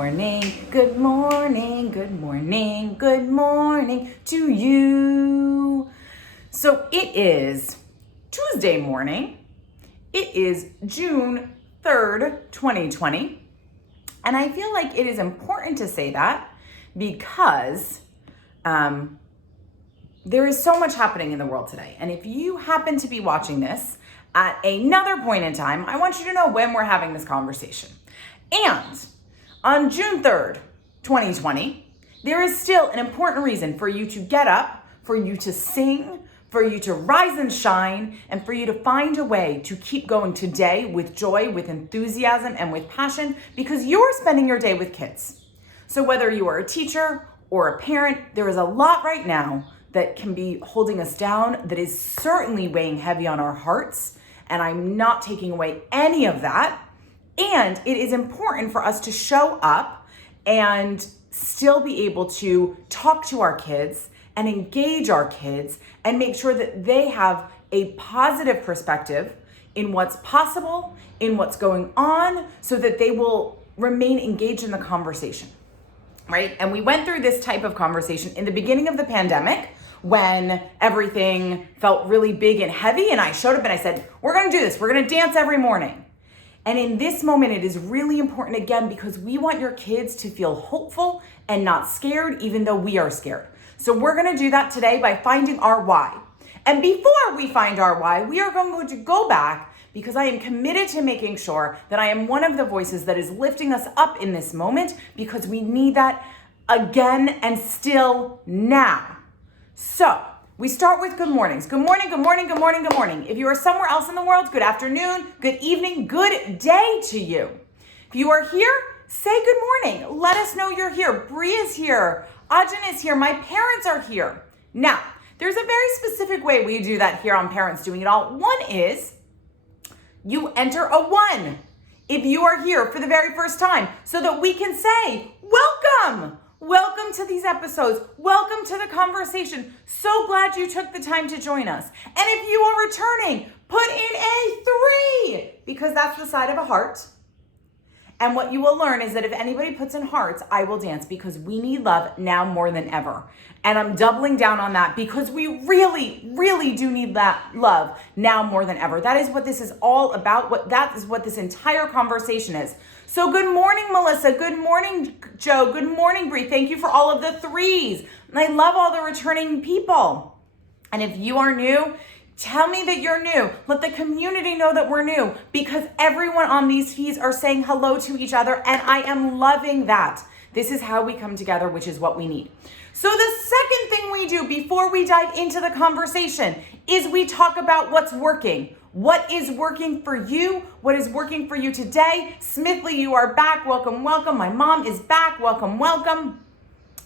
morning, good morning, good morning, good morning to you. So it is Tuesday morning. It is June 3rd, 2020. And I feel like it is important to say that because there is so much happening in the world today. And if you happen to be watching this at another point in time, I want you to know when we're having this conversation. And on June 3rd, 2020, there is still an important reason for you to get up, for you to sing, for you to rise and shine, and for you to find a way to keep going today with joy, with enthusiasm, and with passion, because you're spending your day with kids. So whether you are a teacher or a parent, there is a lot right now that can be holding us down, that is certainly weighing heavy on our hearts, and I'm not taking away any of that. And it is important for us to show up and still be able to talk to our kids and engage our kids and make sure that they have a positive perspective in what's possible, in what's going on, so that they will remain engaged in the conversation, right? And we went through this type of conversation in the beginning of the pandemic when everything felt really big and heavy, and I showed up and I said, we're gonna do this, we're gonna dance every morning. And in this moment, it is really important again, because we want your kids to feel hopeful and not scared, even though we are scared. So we're gonna do that today by finding our why. And before we find our why, we are going to go back, because I am committed to making sure that I am one of the voices that is lifting us up in this moment, because we need that again and still now. So we start with good mornings. Good morning, good morning, good morning, good morning. If you are somewhere else in the world, good afternoon, good evening, good day to you. If you are here, say good morning. Let us know you're here. Bree is here. Ajahn is here. My parents are here. Now, there's a very specific way we do that here on Parents Doing It All. One is you enter a 1 if you are here for the very first time, so that we can say, welcome. Welcome to these episodes. Welcome to the conversation. So glad you took the time to join us. And if you are returning, put in a 3, because that's the side of a heart. And what you will learn is that if anybody puts in hearts, I will dance, because we need love now more than ever. And I'm doubling down on that, because we really, really do need that love now more than ever. That is what this is all about. That is what this entire conversation is. So good morning, Melissa. Good morning, Joe. Good morning, Bree. Thank you for all of the 3s. And I love all the returning people. And if you are new, tell me that you're new. Let the community know that we're new, because everyone on these feeds are saying hello to each other, and I am loving that. This is how we come together, which is what we need. So the second thing we do before we dive into the conversation is we talk about what's working. What is working for you? What is working for you today? Smithley, you are back. Welcome, welcome. My mom is back. Welcome, welcome.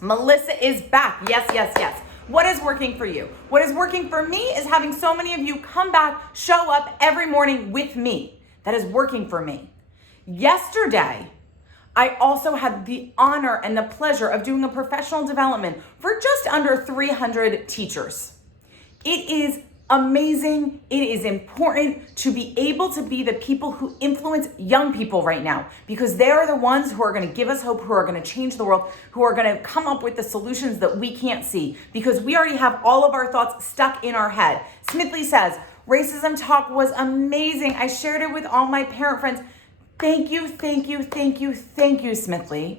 Melissa is back. Yes, yes, yes. What is working for you? What is working for me is having so many of you come back, show up every morning with me. That is working for me. Yesterday, I also had the honor and the pleasure of doing a professional development for just under 300 teachers. It is amazing. It is important to be able to be the people who influence young people right now, because they are the ones who are going to give us hope, who are going to change the world, who are going to come up with the solutions that we can't see, because we already have all of our thoughts stuck in our head. Smithley says, racism talk was amazing. I shared it with all my parent friends. Thank you, thank you, thank you, thank you, Smithley.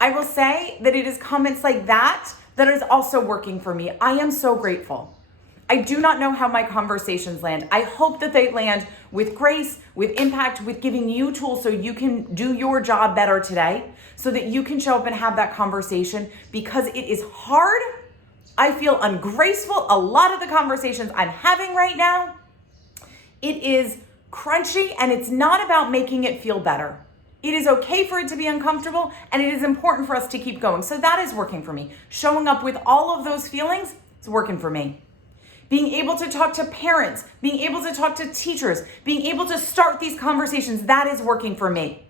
I will say that it is comments like that that is also working for me. I am so grateful. I do not know how my conversations land. I hope that they land with grace, with impact, with giving you tools so you can do your job better today, so that you can show up and have that conversation, because it is hard. I feel ungraceful. A lot of the conversations I'm having right now, it is crunchy, and it's not about making it feel better. It is okay for it to be uncomfortable, and it is important for us to keep going. So that is working for me. Showing up with all of those feelings is working for me. Being able to talk to parents, being able to talk to teachers, being able to start these conversations, that is working for me.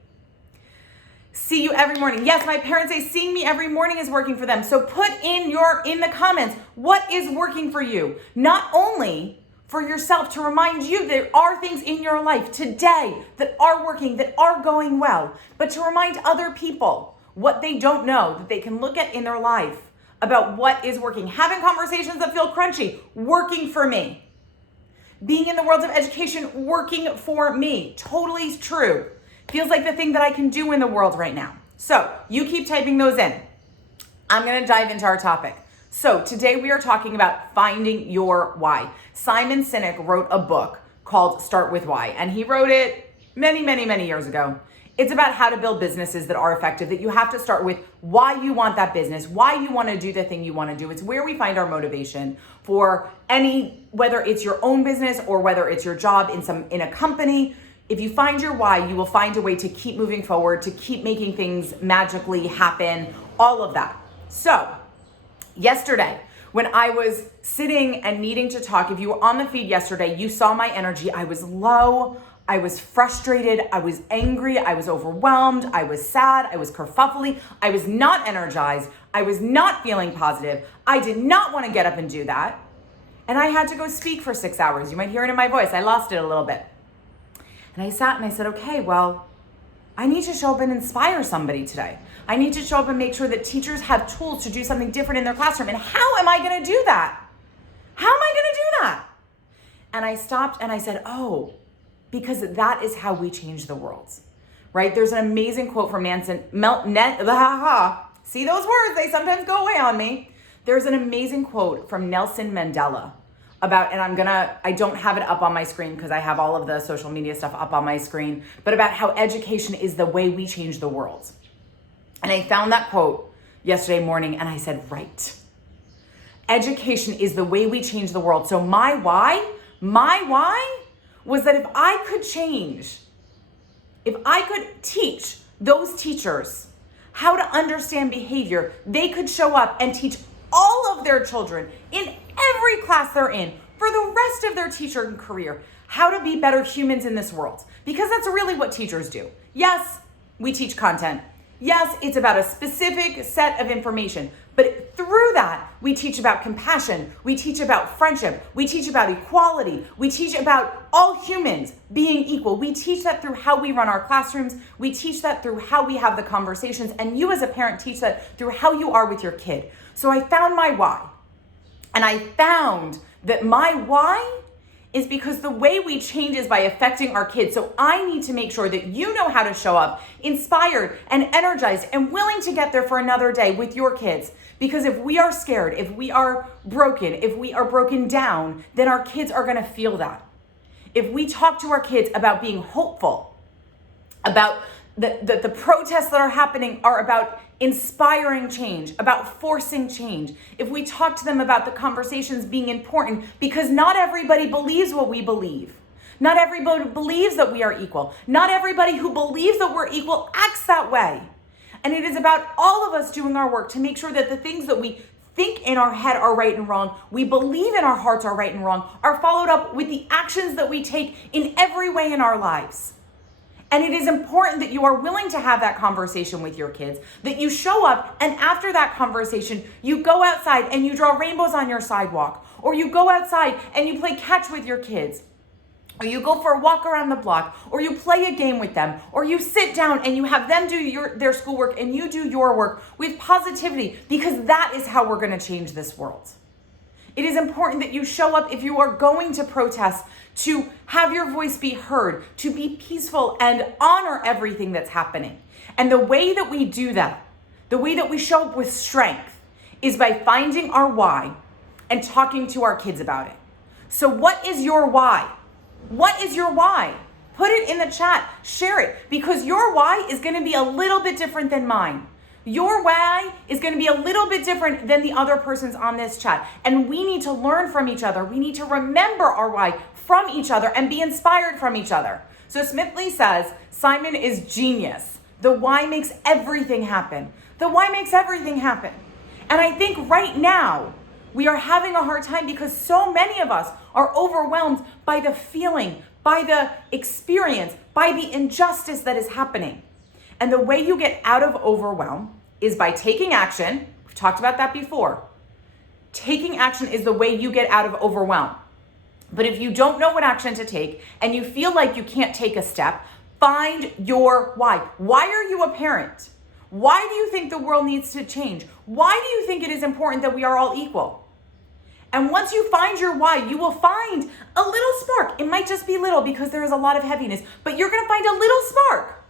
See you every morning. Yes, my parents say seeing me every morning is working for them. So put in the comments, what is working for you? Not only for yourself, to remind you there are things in your life today that are working, that are going well, but to remind other people what they don't know, that they can look at in their life about what is working. Having conversations that feel crunchy, working for me. Being in the world of education, working for me. Totally true. Feels like the thing that I can do in the world right now. So you keep typing those in. I'm going to dive into our topic. So today we are talking about finding your why. Simon Sinek wrote a book called Start With Why, and he wrote it many, many, many years ago. It's about how to build businesses that are effective, that you have to start with why you want that business, why you want to do the thing you want to do. It's where we find our motivation for whether it's your own business or whether it's your job in a company. If you find your why, you will find a way to keep moving forward, to keep making things magically happen, all of that. So yesterday, when I was sitting and needing to talk, if you were on the feed yesterday, you saw my energy. I was low, I was frustrated, I was angry, I was overwhelmed, I was sad, I was kerfuffly, I was not energized, I was not feeling positive. I did not want to get up and do that. And I had to go speak for 6 hours. You might hear it in my voice. I lost it a little bit. And I sat and I said, okay, well, I need to show up and inspire somebody today. I need to show up and make sure that teachers have tools to do something different in their classroom. And how am I going to do that? How am I going to do that? And I stopped and I said, oh, because that is how we change the world, right? There's an amazing quote from see those words, they sometimes go away on me. There's an amazing quote from Nelson Mandela about, and I don't have it up on my screen because I have all of the social media stuff up on my screen, but about how education is the way we change the world. And I found that quote yesterday morning and I said, right. Education is the way we change the world. So my why was that if I could teach those teachers how to understand behavior, they could show up and teach all of their children in every class they're in for the rest of their teaching career how to be better humans in this world. Because that's really what teachers do. Yes, we teach content. Yes, it's about a specific set of information, but through that, we teach about compassion, we teach about friendship, we teach about equality, we teach about all humans being equal. We teach that through how we run our classrooms, we teach that through how we have the conversations, and you as a parent teach that through how you are with your kid. So I found my why, and I found that my why is because the way we change is by affecting our kids. So I need to make sure that you know how to show up inspired and energized and willing to get there for another day with your kids. Because if we are scared, if we are broken down, then our kids are gonna feel that. If we talk to our kids about being hopeful, about the protests that are happening are about inspiring change, about forcing change. If we talk to them about the conversations being important, because not everybody believes what we believe. Not everybody believes that we are equal. Not everybody who believes that we're equal acts that way. And it is about all of us doing our work to make sure that the things that we think in our head are right and wrong, we believe in our hearts are right and wrong, are followed up with the actions that we take in every way in our lives. And it is important that you are willing to have that conversation with your kids, that you show up and after that conversation, you go outside and you draw rainbows on your sidewalk, or you go outside and you play catch with your kids, or you go for a walk around the block, or you play a game with them, or you sit down and you have them do their schoolwork and you do your work with positivity, because that is how we're going to change this world. It is important that you show up if you are going to protest, to have your voice be heard, to be peaceful and honor everything that's happening. And the way that we do that, the way that we show up with strength, is by finding our why and talking to our kids about it. So what is your why? What is your why? Put it in the chat, share it, because your why is going to be a little bit different than mine. Your why is going to be a little bit different than the other person's on this chat. And we need to learn from each other. We need to remember our why from each other and be inspired from each other. So Smithley says, Simon is genius. The why makes everything happen. The why makes everything happen. And I think right now, we are having a hard time because so many of us are overwhelmed by the feeling, by the experience, by the injustice that is happening. And the way you get out of overwhelm is by taking action. We've talked about that before. Taking action is the way you get out of overwhelm. But if you don't know what action to take and you feel like you can't take a step, find your why. Why are you a parent? Why do you think the world needs to change? Why do you think it is important that we are all equal? And once you find your why, you will find a little spark. It might just be little because there is a lot of heaviness, but you're going to find a little spark.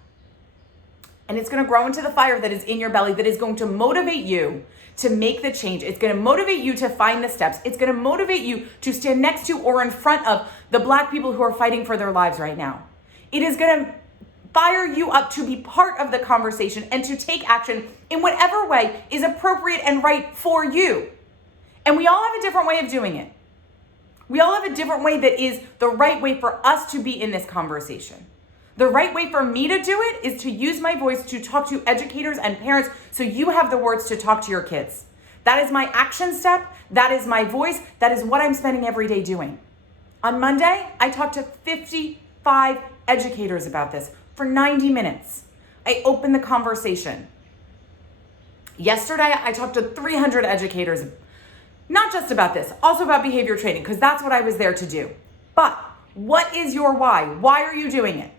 And it's going to grow into the fire that is in your belly that is going to motivate you to make the change. It's going to motivate you to find the steps. It's going to motivate you to stand next to or in front of the Black people who are fighting for their lives right now. It is going to fire you up to be part of the conversation and to take action in whatever way is appropriate and right for you. And we all have a different way of doing it. We all have a different way that is the right way for us to be in this conversation. The right way for me to do it is to use my voice to talk to educators and parents so you have the words to talk to your kids. That is my action step. That is my voice. That is what I'm spending every day doing. On Monday, I talked to 55 educators about this for 90 minutes. I opened the conversation. Yesterday, I talked to 300 educators, not just about this, also about behavior training, because that's what I was there to do. But what is your why? Why are you doing it?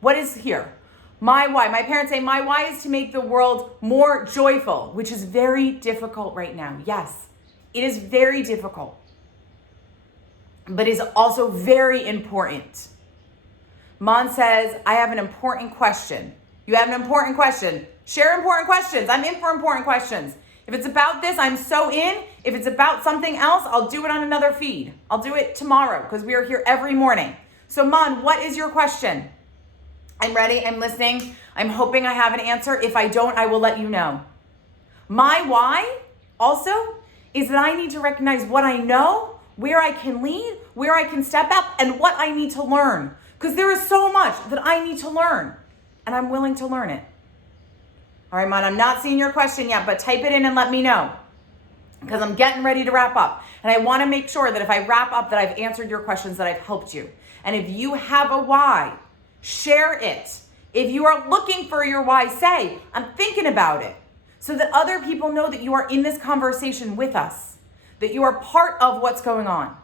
What is here? My why. My parents say my why is to make the world more joyful, which is very difficult right now. Yes, it is very difficult, but is also very important. Mon says, I have an important question. You have an important question. Share important questions. I'm in for important questions. If it's about this, I'm so in. If it's about something else, I'll do it on another feed. I'll do it tomorrow because we are here every morning. So Mon, what is your question? I'm ready. I'm listening. I'm hoping I have an answer. If I don't, I will let you know. My why also is that I need to recognize what I know, where I can lead, where I can step up, and what I need to learn. Because there is so much that I need to learn, and I'm willing to learn it. All right, Mon, I'm not seeing your question yet, but type it in and let me know. Because I'm getting ready to wrap up. And I want to make sure that if I wrap up that I've answered your questions, that I've helped you. And if you have a why, share it. If you are looking for your why, say, I'm thinking about it. So that other people know that you are in this conversation with us. That you are part of what's going on.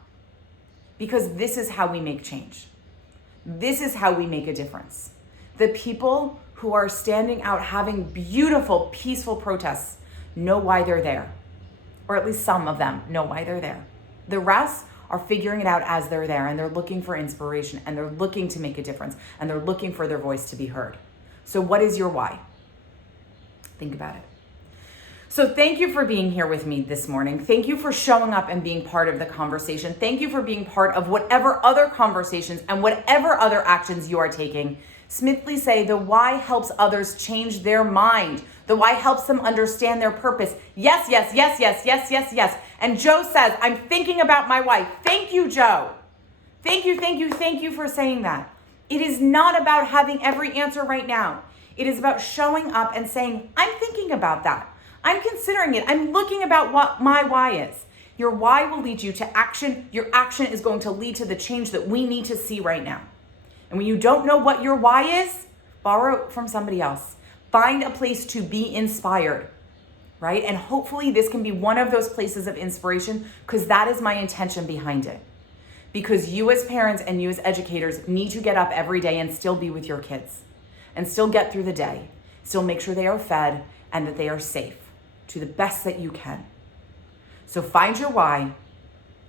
Because this is how we make change. This is how we make a difference. The people who are standing out having beautiful, peaceful protests know why they're there. Or at least some of them know why they're there. The rest are figuring it out as they're there, and they're looking for inspiration, and they're looking to make a difference, and they're looking for their voice to be heard. So what is your why? Think about it. So thank you for being here with me this morning. Thank you for showing up and being part of the conversation. Thank you for being part of whatever other conversations and whatever other actions you are taking. Smithly say the why helps others change their mind. The why helps them understand their purpose. Yes, yes, yes, yes, yes, yes, yes. And Joe says, I'm thinking about my why. Thank you, Joe. Thank you, thank you, thank you for saying that. It is not about having every answer right now. It is about showing up and saying, I'm thinking about that. I'm considering it. I'm looking about what my why is. Your why will lead you to action. Your action is going to lead to the change that we need to see right now. And when you don't know what your why is, borrow it from somebody else. Find a place to be inspired, right? And hopefully this can be one of those places of inspiration, because that is my intention behind it. Because you as parents and you as educators need to get up every day and still be with your kids and still get through the day, still make sure they are fed and that they are safe to the best that you can. So find your why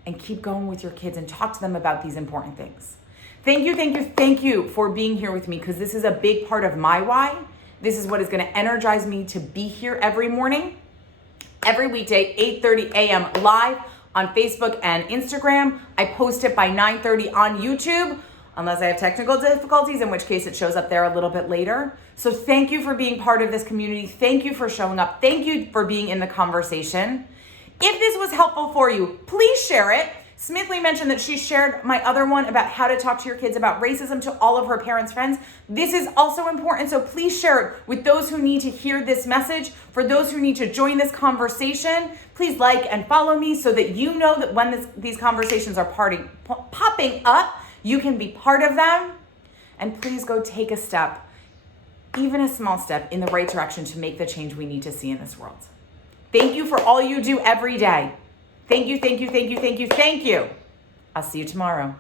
and keep going with your kids and talk to them about these important things. Thank you, thank you, thank you for being here with me, because this is a big part of my why. This is what is going to energize me to be here every morning, every weekday, 8:30 a.m. live on Facebook and Instagram. I post it by 9:30 on YouTube, unless I have technical difficulties, in which case it shows up there a little bit later. So thank you for being part of this community. Thank you for showing up. Thank you for being in the conversation. If this was helpful for you, please share it. Smithly mentioned that she shared my other one about how to talk to your kids about racism to all of her parents' friends. This is also important, so please share it with those who need to hear this message. For those who need to join this conversation, please like and follow me so that you know that when these conversations are popping up, you can be part of them. And please go take a step, even a small step, in the right direction to make the change we need to see in this world. Thank you for all you do every day. Thank you, thank you, thank you, thank you, thank you. I'll see you tomorrow.